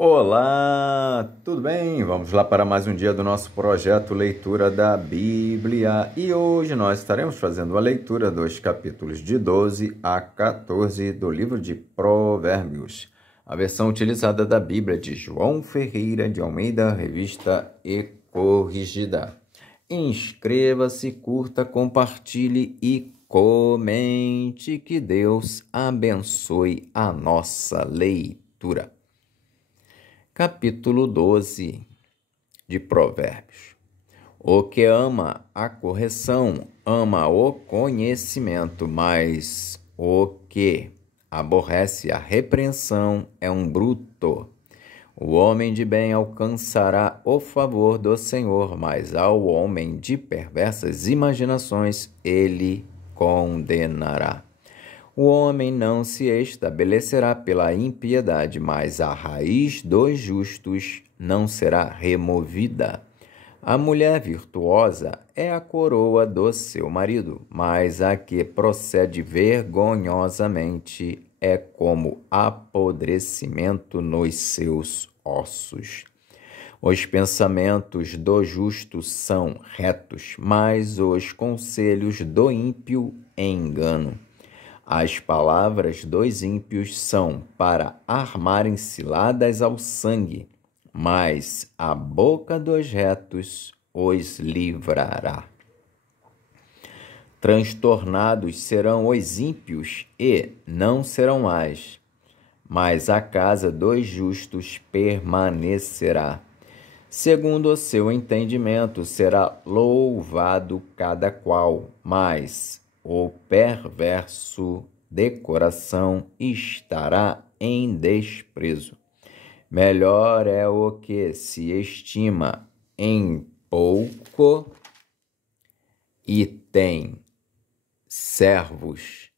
Olá, tudo bem? Vamos lá para mais um dia do nosso projeto Leitura da Bíblia. E hoje nós estaremos fazendo a leitura dos capítulos de 12 a 14 do livro de Provérbios. A versão utilizada da Bíblia de João Ferreira de Almeida, revista e corrigida. Inscreva-se, curta, compartilhe e comente. Que Deus abençoe a nossa leitura. Capítulo 12 de Provérbios. O que ama a correção, ama o conhecimento, mas o que aborrece a repreensão é um bruto. O homem de bem alcançará o favor do Senhor, mas ao homem de perversas imaginações ele condenará. O homem não se estabelecerá pela impiedade, mas a raiz dos justos não será removida. A mulher virtuosa é a coroa do seu marido, mas a que procede vergonhosamente é como apodrecimento nos seus ossos. Os pensamentos do justo são retos, mas os conselhos do ímpio engano. As palavras dos ímpios são para armarem ciladas ao sangue, mas a boca dos retos os livrará. Transtornados serão os ímpios e não serão mais, mas a casa dos justos permanecerá. Segundo o seu entendimento será louvado cada qual, mas o perverso de coração estará em desprezo. Melhor é o que se estima em pouco e tem servos,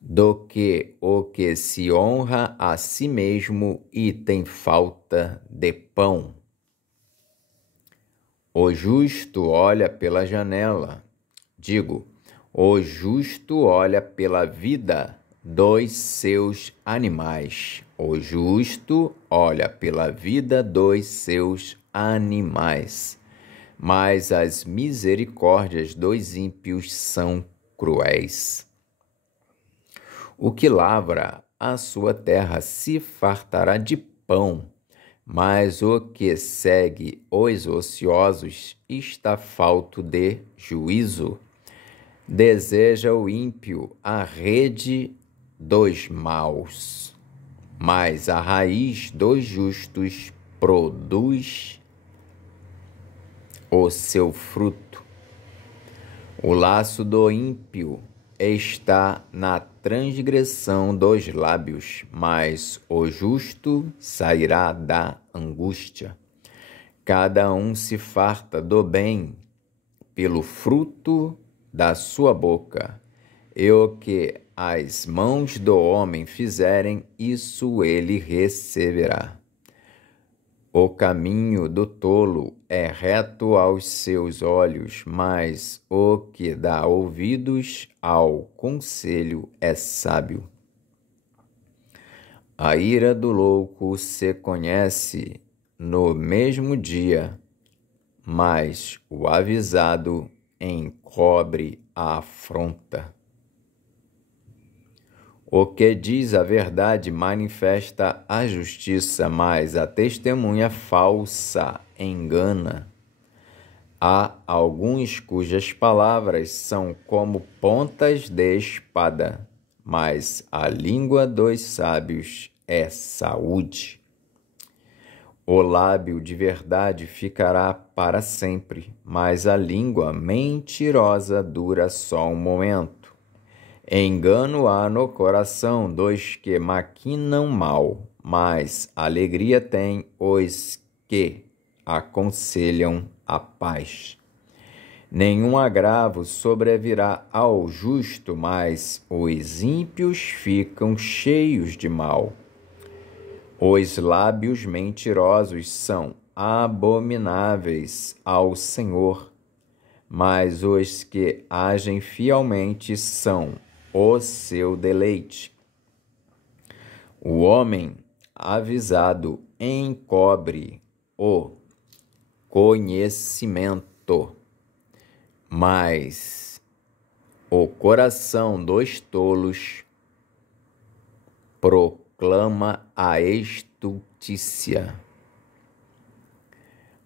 do que o que se honra a si mesmo e tem falta de pão. O justo olha pela janela, o justo olha pela vida dos seus animais. O justo olha pela vida dos seus animais. Mas as misericórdias dos ímpios são cruéis. O que lavra a sua terra se fartará de pão, mas o que segue os ociosos está falto de juízo. Deseja o ímpio a rede dos maus, mas a raiz dos justos produz o seu fruto. O laço do ímpio está na transgressão dos lábios, mas o justo sairá da angústia. Cada um se farta do bem pelo fruto da sua boca, e o que as mãos do homem fizerem, isso ele receberá. O caminho do tolo é reto aos seus olhos, mas o que dá ouvidos ao conselho é sábio. A ira do louco se conhece no mesmo dia, mas o avisado encobre a afronta. O que diz a verdade manifesta a justiça, mas a testemunha falsa engana. Há alguns cujas palavras são como pontas de espada, mas a língua dos sábios é saúde. O lábio de verdade ficará para sempre, mas a língua mentirosa dura só um momento. Engano há no coração dos que maquinam mal, mas alegria têm os que aconselham a paz. Nenhum agravo sobrevirá ao justo, mas os ímpios ficam cheios de mal. Os lábios mentirosos são abomináveis ao Senhor, mas os que agem fielmente são o seu deleite. O homem avisado encobre o conhecimento, mas o coração dos tolos proclama a estultícia.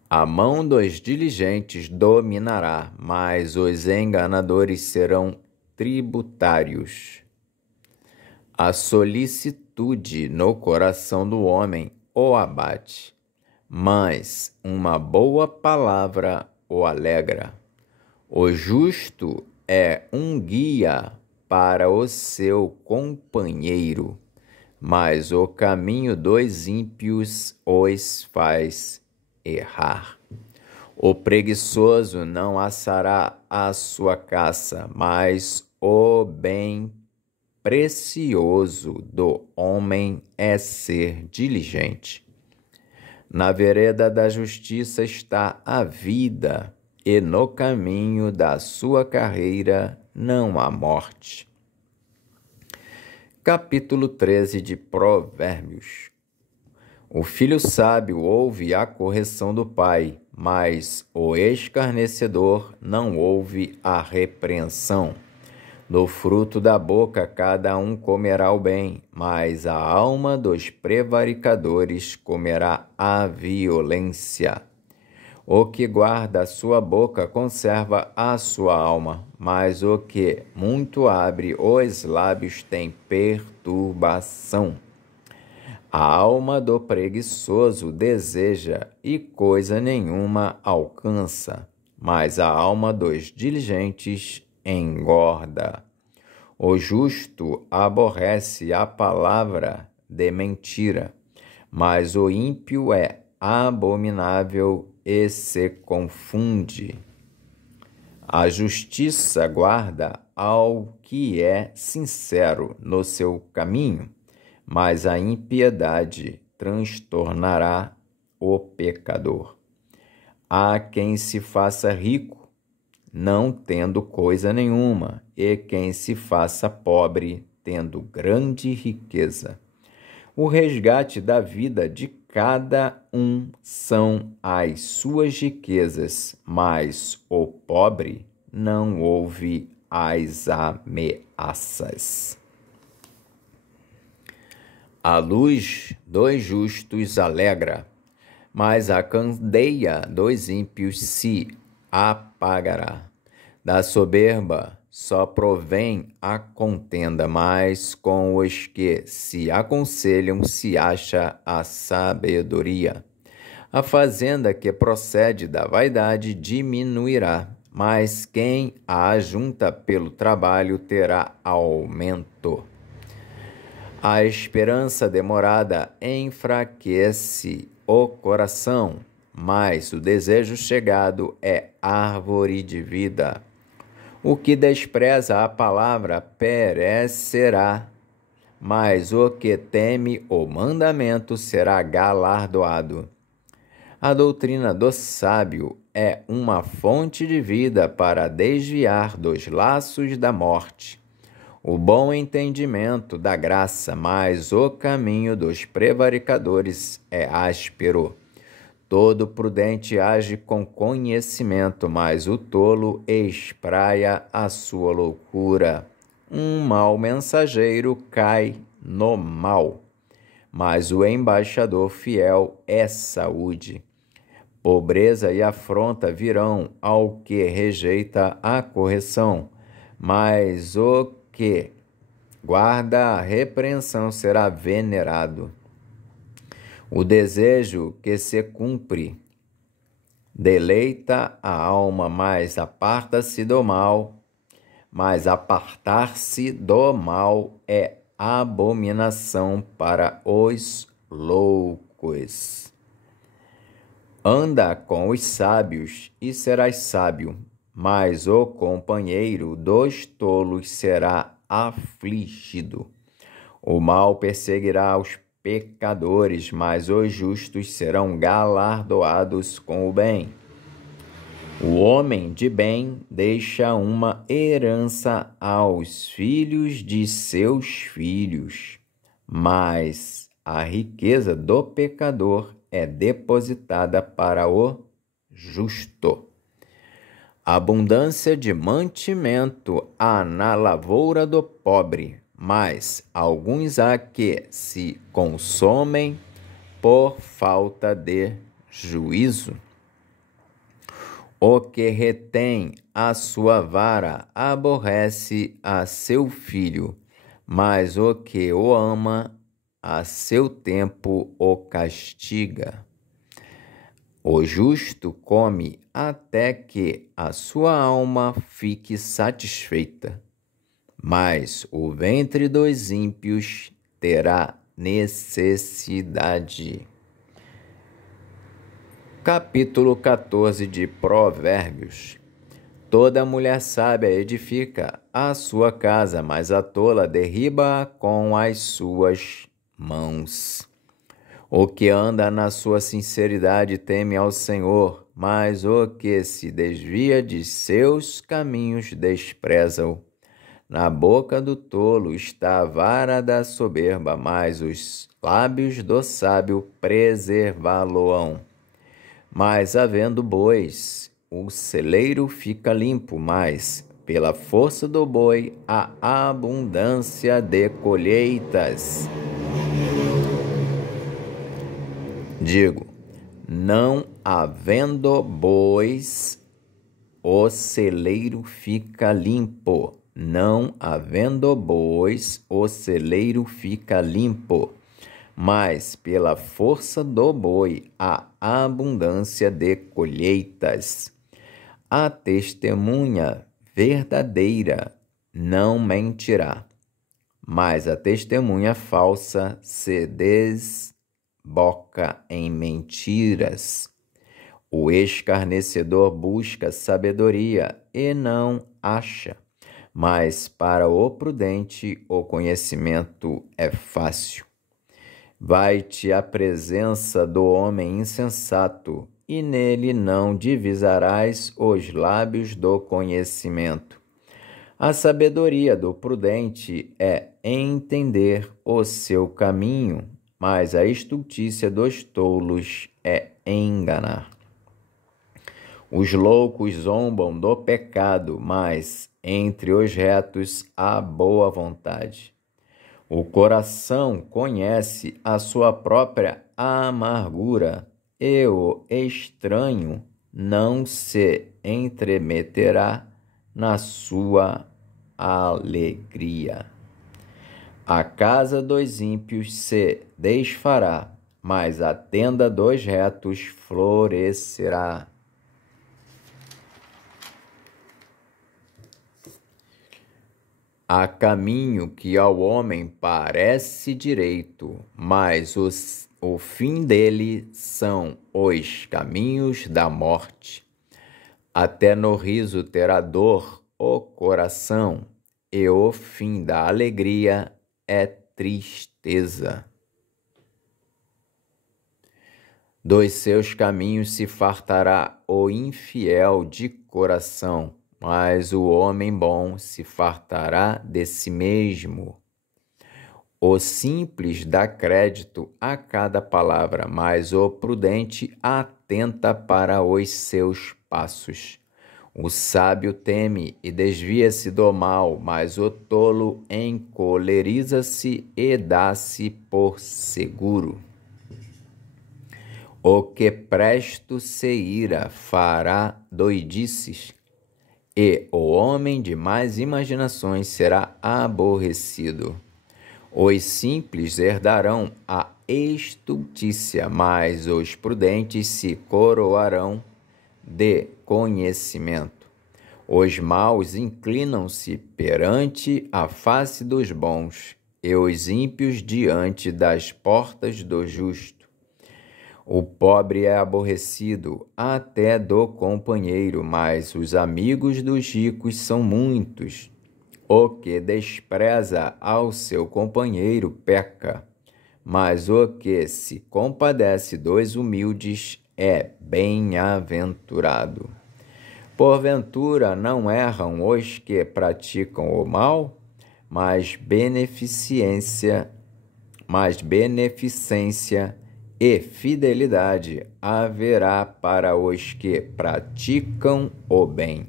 A mão dos diligentes dominará, mas os enganadores serão tributários. A solicitude no coração do homem o abate, mas uma boa palavra o alegra. O justo é um guia para o seu companheiro, mas o caminho dos ímpios os faz errar. O preguiçoso não assará a sua caça, mas o bem precioso do homem é ser diligente. Na vereda da justiça está a vida, e no caminho da sua carreira não há morte. Capítulo 13 de Provérbios. O filho sábio ouve a correção do pai, mas o escarnecedor não ouve a repreensão. Do fruto da boca cada um comerá o bem, mas a alma dos prevaricadores comerá a violência. O que guarda a sua boca conserva a sua alma, mas o que muito abre os lábios tem perturbação. A alma do preguiçoso deseja e coisa nenhuma alcança, mas a alma dos diligentes engorda. O justo aborrece a palavra de mentira, mas o ímpio é abominável e se confunde. A justiça guarda ao que é sincero no seu caminho, mas a impiedade transtornará o pecador. Há quem se faça rico, não tendo coisa nenhuma, e quem se faça pobre, tendo grande riqueza. O resgate da vida de cada um são as suas riquezas, mas o pobre não ouve as ameaças. A luz dos justos alegra, mas a candeia dos ímpios se apagará. Da soberba só provém a contenda, mas com os que se aconselham se acha a sabedoria. A fazenda que procede da vaidade diminuirá, mas quem a ajunta pelo trabalho terá aumento. A esperança demorada enfraquece o coração, mas o desejo chegado é árvore de vida. O que despreza a palavra perecerá, mas o que teme o mandamento será galardoado. A doutrina do sábio é uma fonte de vida para desviar dos laços da morte. O bom entendimento da graça, mas o caminho dos prevaricadores é áspero. Todo prudente age com conhecimento, mas o tolo espraia a sua loucura. Um mau mensageiro cai no mal, mas o embaixador fiel é saúde. Pobreza e afronta virão ao que rejeita a correção, mas o que guarda a repreensão será venerado. O desejo que se cumpre deleita a alma, mas apartar-se do mal é abominação para os loucos. Anda com os sábios e serás sábio, mas o companheiro dos tolos será afligido. O mal perseguirá os pecadores, mas os justos serão galardoados com o bem. O homem de bem deixa uma herança aos filhos de seus filhos, mas a riqueza do pecador é depositada para o justo. Abundância de mantimento há na lavoura do pobre, mas alguns há que se consomem por falta de juízo. O que retém a sua vara aborrece a seu filho, mas o que o ama, a seu tempo o castiga. O justo come até que a sua alma fique satisfeita, mas o ventre dos ímpios terá necessidade. Capítulo 14 de Provérbios. Toda mulher sábia edifica a sua casa, mas a tola derriba com as suas mãos. O que anda na sua sinceridade teme ao Senhor, mas o que se desvia de seus caminhos despreza-o. Na boca do tolo está a vara da soberba, mas os lábios do sábio preservá-lo-ão. Mas havendo bois, o celeiro fica limpo, mas pela força do boi há abundância de colheitas. Digo, não havendo bois, o celeiro fica limpo. Não havendo bois, o celeiro fica limpo. Mas pela força do boi há abundância de colheitas. A testemunha verdadeira não mentirá, mas a testemunha falsa se desboca em mentiras. O escarnecedor busca sabedoria e não acha, mas para o prudente o conhecimento é fácil. Vai-te à presença do homem insensato, e nele não divisarás os lábios do conhecimento. A sabedoria do prudente é entender o seu caminho, mas a estultícia dos tolos é enganar. Os loucos zombam do pecado, mas entre os retos há boa vontade. O coração conhece a sua própria amargura, e o estranho não se entremeterá na sua alegria. A casa dos ímpios se desfará, mas a tenda dos retos florescerá. Há caminho que ao homem parece direito, mas o fim dele são os caminhos da morte. Até no riso terá dor o coração, e o fim da alegria é tristeza. Dos seus caminhos se fartará o infiel de coração, mas o homem bom se fartará de si mesmo. O simples dá crédito a cada palavra, mas o prudente atenta para os seus passos. O sábio teme e desvia-se do mal, mas o tolo encoleriza-se e dá-se por seguro. O que presto se ira fará doidices, e o homem de más imaginações será aborrecido. Os simples herdarão a estultícia, mas os prudentes se coroarão de conhecimento. Os maus inclinam-se perante a face dos bons, e os ímpios diante das portas do justo. O pobre é aborrecido até do companheiro, mas os amigos dos ricos são muitos. O que despreza ao seu companheiro peca, mas o que se compadece dos humildes é bem-aventurado. Porventura não erram os que praticam o mal, mas beneficência mas beneficência e fidelidade haverá para os que praticam o bem.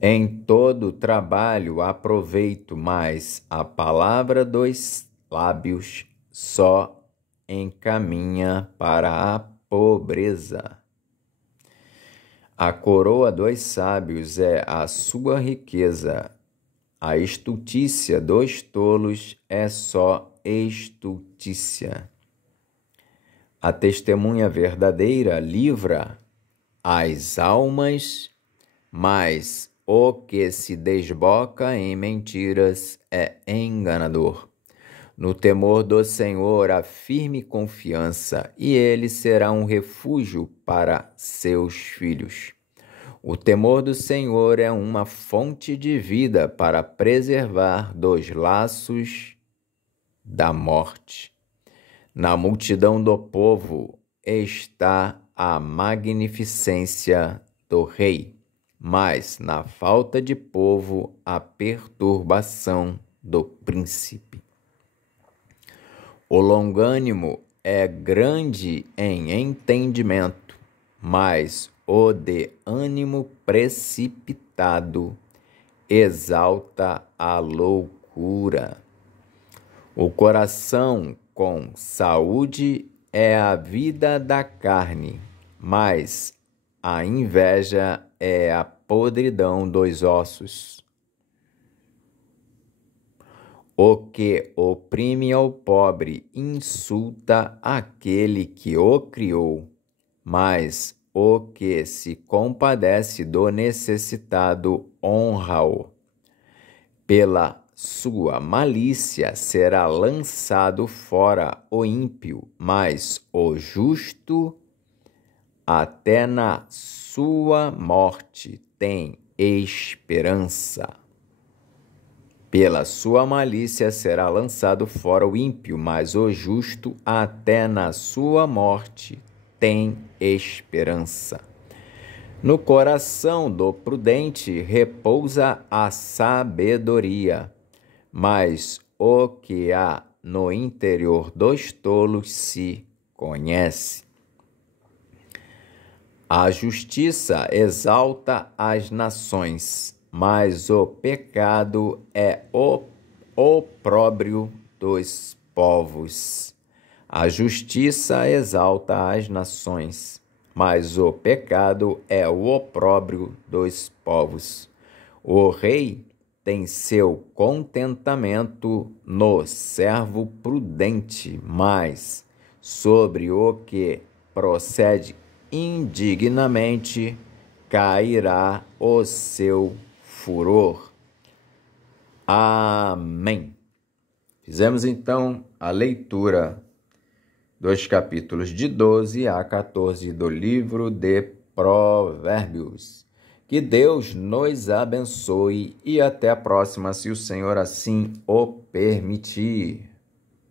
Em todo trabalho aproveito, mas a palavra dos lábios só encaminha para a pobreza. A coroa dos sábios é a sua riqueza. A estultícia dos tolos é só estultícia. A testemunha verdadeira livra as almas, mas o que se desboca em mentiras é enganador. No temor do Senhor há firme confiança, e ele será um refúgio para seus filhos. O temor do Senhor é uma fonte de vida para preservar dos laços da morte. Na multidão do povo está a magnificência do rei, mas na falta de povo a perturbação do príncipe. O longânimo é grande em entendimento, mas o de ânimo precipitado exalta a loucura. O coração com saúde é a vida da carne, mas a inveja é a podridão dos ossos. O que oprime ao pobre insulta aquele que o criou, mas o que se compadece do necessitado honra-o. Pela sua malícia será lançado fora o ímpio, mas o justo até na sua morte tem esperança. Pela sua malícia será lançado fora o ímpio, mas o justo até na sua morte tem esperança. No coração do prudente repousa a sabedoria, mas o que há no interior dos tolos se conhece. A justiça exalta as nações, mas o pecado é o opróbrio dos povos. A justiça exalta as nações, mas o pecado é o opróbrio dos povos. O rei tem seu contentamento no servo prudente, mas sobre o que procede indignamente cairá o seu furor. Amém. Fizemos então a leitura dos capítulos de 12 a 14 do livro de Provérbios. Que Deus nos abençoe e até a próxima, se o Senhor assim o permitir.